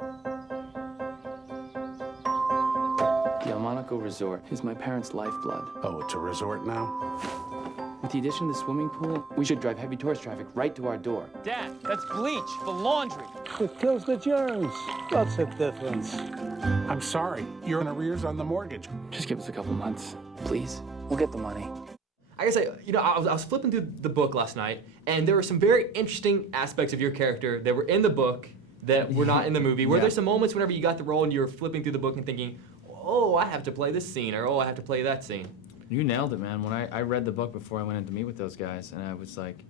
The Monaco Resort is my parents' lifeblood. Oh, it's a resort now? With the addition of the swimming pool, we should drive heavy tourist traffic right to our door. Dad, that's bleach for laundry. It kills the germs. What's the difference? I'm sorry, you're in arrears on the mortgage. Just give us a couple months, please. We'll get the money. I gotta say, you know, I was flipping through the book last night, and there were some very interesting aspects of your character that were in the book that were not in the movie. Were there some moments whenever you got the role and you were flipping through the book and thinking, oh, I have to play this scene, or oh, I have to play that scene? You nailed it, man. When I read the book before I went in to meet with those guys, and I was like,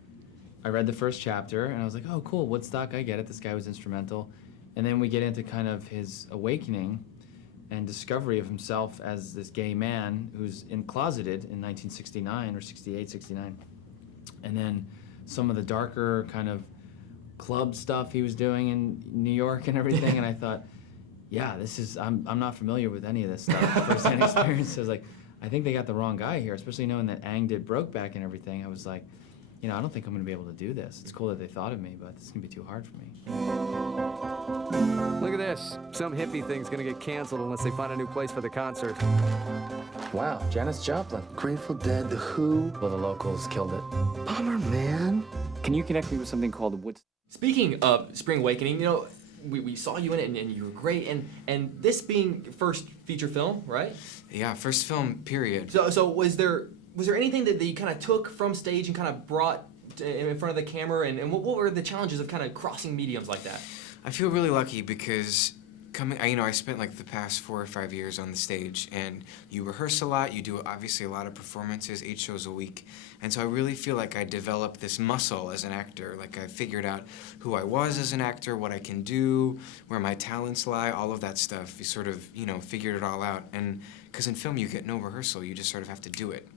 I read the first chapter, and I was like, oh, cool, Woodstock, I get it. This guy was instrumental. And then we get into kind of his awakening and discovery of himself as this gay man who's closeted in 1969 or 68, 69. And then some of the darker kind of club stuff he was doing in New York and everything, and I thought, yeah, this is, I'm not familiar with any of this stuff. First-hand experience. I was like, I think they got the wrong guy here, especially knowing that Aang did Brokeback and everything. I was like, you know, I don't think I'm gonna be able to do this. It's cool that they thought of me, but it's gonna be too hard for me. Look at this. Some hippie thing's gonna get canceled unless they find a new place for the concert. Wow, Janis Joplin. Grateful Dead, The Who. Well, the locals killed it. Bummer, man. Can you connect me with something called Woodstock? Speaking of Spring Awakening, you know, we saw you in it and you were great, and this being your first feature film, right? Yeah, first film, period. So was there anything that you kind of took from stage and kind of brought in front of the camera, and what were the challenges of kind of crossing mediums like that? I feel really lucky because I spent like the past 4 or 5 years on the stage, and you rehearse a lot, you do obviously a lot of performances, 8 shows a week, and so I really feel like I developed this muscle as an actor. Like I figured out who I was as an actor, what I can do, where my talents lie, all of that stuff. You sort of, figured it all out, and because in film you get no rehearsal, you just sort of have to do it.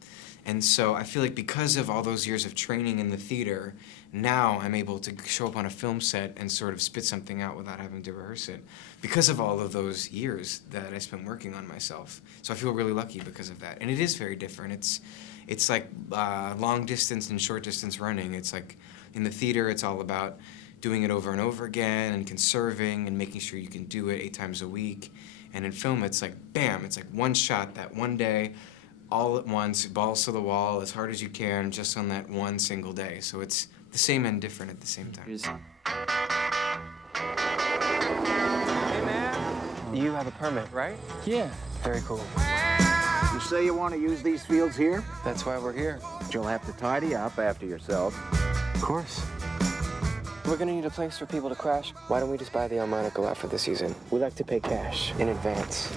And so I feel like because of all those years of training in the theater, now I'm able to show up on a film set and sort of spit something out without having to rehearse it, because of all of those years that I spent working on myself. So I feel really lucky because of that. And it is very different. It's like long distance and short distance running. It's like in the theater, it's all about doing it over and over again and conserving and making sure you can do it 8 times a week. And in film, it's like, bam, it's like one shot that one day, all at once, balls to the wall, as hard as you can, just on that one single day. So it's the same and different at the same time. Hey, man. You have a permit, right? Yeah. Very cool. You say you want to use these fields here? That's why we're here. But you'll have to tidy up after yourself. Of course. We're gonna need a place for people to crash. Why don't we just buy the Monaco out for the season? We like to pay cash in advance.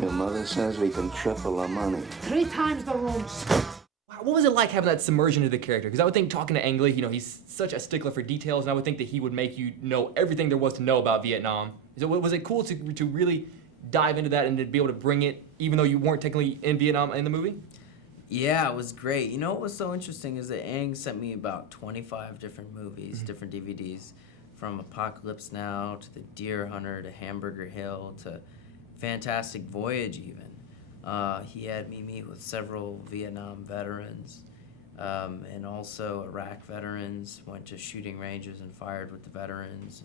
Your mother says we can triple our money. 3 times the rooms. What was it like having that submersion into the character? Because I would think talking to Ang Lee, he's such a stickler for details, and I would think that he would make you know everything there was to know about Vietnam. So was it cool to really dive into that and to be able to bring it, even though you weren't technically in Vietnam in the movie? Yeah, it was great. You know what was so interesting is that Ang sent me about 25 different movies, different DVDs, from Apocalypse Now to The Deer Hunter to Hamburger Hill to Fantastic Voyage even. He had me meet with several Vietnam veterans and also Iraq veterans, went to shooting ranges and fired with the veterans,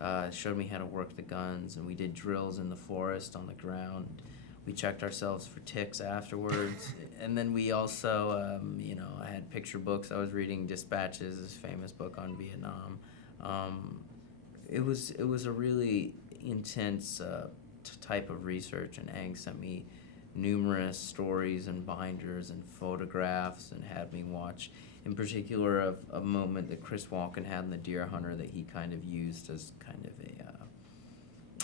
and showed me how to work the guns, and we did drills in the forest on the ground. We checked ourselves for ticks afterwards. And then we also, I had picture books. I was reading Dispatches, this famous book on Vietnam. It was a really intense type of research, and Ang sent me numerous stories and binders and photographs and had me watch, in particular, a moment that Chris Walken had in The Deer Hunter that he kind of used as kind of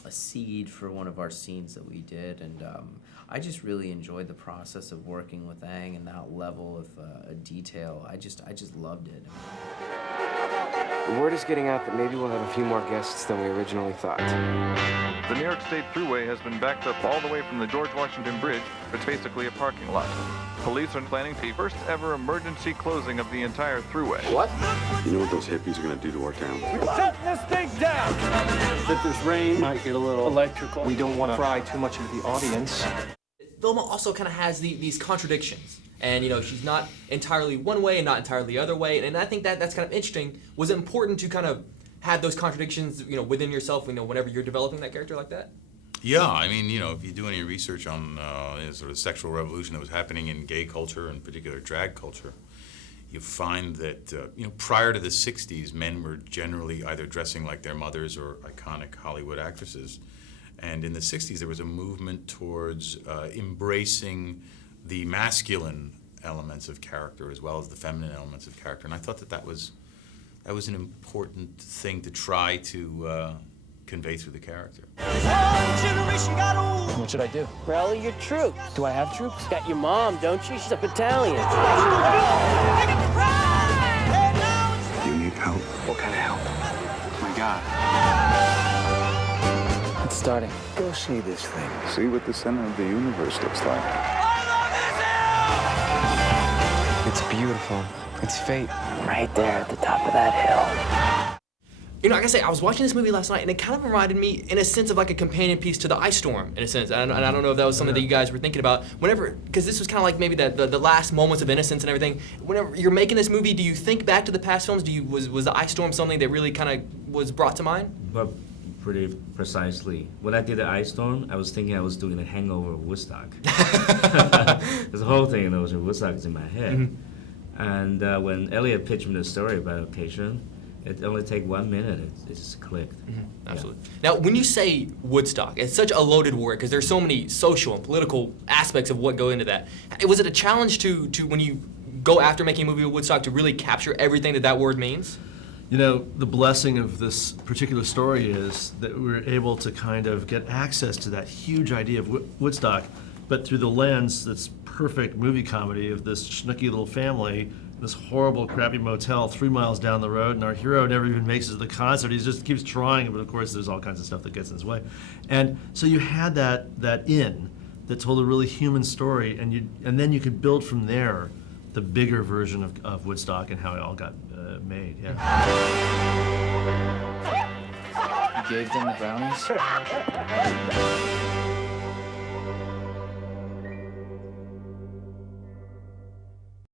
a seed for one of our scenes that we did, and I just really enjoyed the process of working with Ang and that level of detail. I just loved it. The word is getting out that maybe we'll have a few more guests than we originally thought. The New York State Thruway has been backed up all the way from the George Washington Bridge. It's basically a parking lot. Police are planning the first ever emergency closing of the entire Thruway. What? You know what those hippies are going to do to our town? We're shutting this thing down! If there's rain, might get a little Electrical. We don't want to pry too much into the audience. Thelma also kind of has these contradictions. And, she's not entirely one way and not entirely the other way. And I think that's kind of interesting. Was it important to kind of have those contradictions, you know, within yourself, you know, whenever you're developing that character like that? Yeah, I mean, you know, if you do any research on sort of sexual revolution that was happening in gay culture, in particular drag culture, you find that, you know, prior to the 60s, men were generally either dressing like their mothers or iconic Hollywood actresses. And in the 60s, there was a movement towards embracing the masculine elements of character as well as the feminine elements of character. And I thought that was an important thing to try to convey through the character. What should I do? Rally your troops. Do I have troops? Got your mom, don't you? She's a battalion. You need help? What kind of help? My God. It's starting. Go see this thing. See what the center of the universe looks like. It's beautiful. It's fate. Right there at the top of that hill. You know, like I say, I was watching this movie last night, and it kind of reminded me, in a sense, of like a companion piece to The Ice Storm, in a sense. And I don't know if that was something that you guys were thinking about. Whenever, because this was kind of like maybe the last moments of innocence and everything. Whenever you're making this movie, do you think back to the past films? Was The Ice Storm something that really kind of was brought to mind? But pretty precisely. When I did The Ice Storm, I was thinking I was doing The Hangover of Woodstock. There's a whole thing in Woodstock is in my head. Mm-hmm. And when Elliot pitched me the story about location, it only take 1 minute. It just clicked. Mm-hmm. Absolutely. Yeah. Now, when you say Woodstock, it's such a loaded word because there's so many social and political aspects of what go into that. Was it a challenge to when you go after making a movie with Woodstock to really capture everything that word means? You know, the blessing of this particular story is that we were able to kind of get access to that huge idea of Woodstock, but through the lens that's perfect movie comedy of this schnooky little family, this horrible, crappy motel 3 miles down the road, and our hero never even makes it to the concert. He just keeps trying, but of course there's all kinds of stuff that gets in his way. And so you had that inn that told a really human story, and then you could build from there the bigger version of Woodstock and how it all got made. Yeah. You gave them the brownies?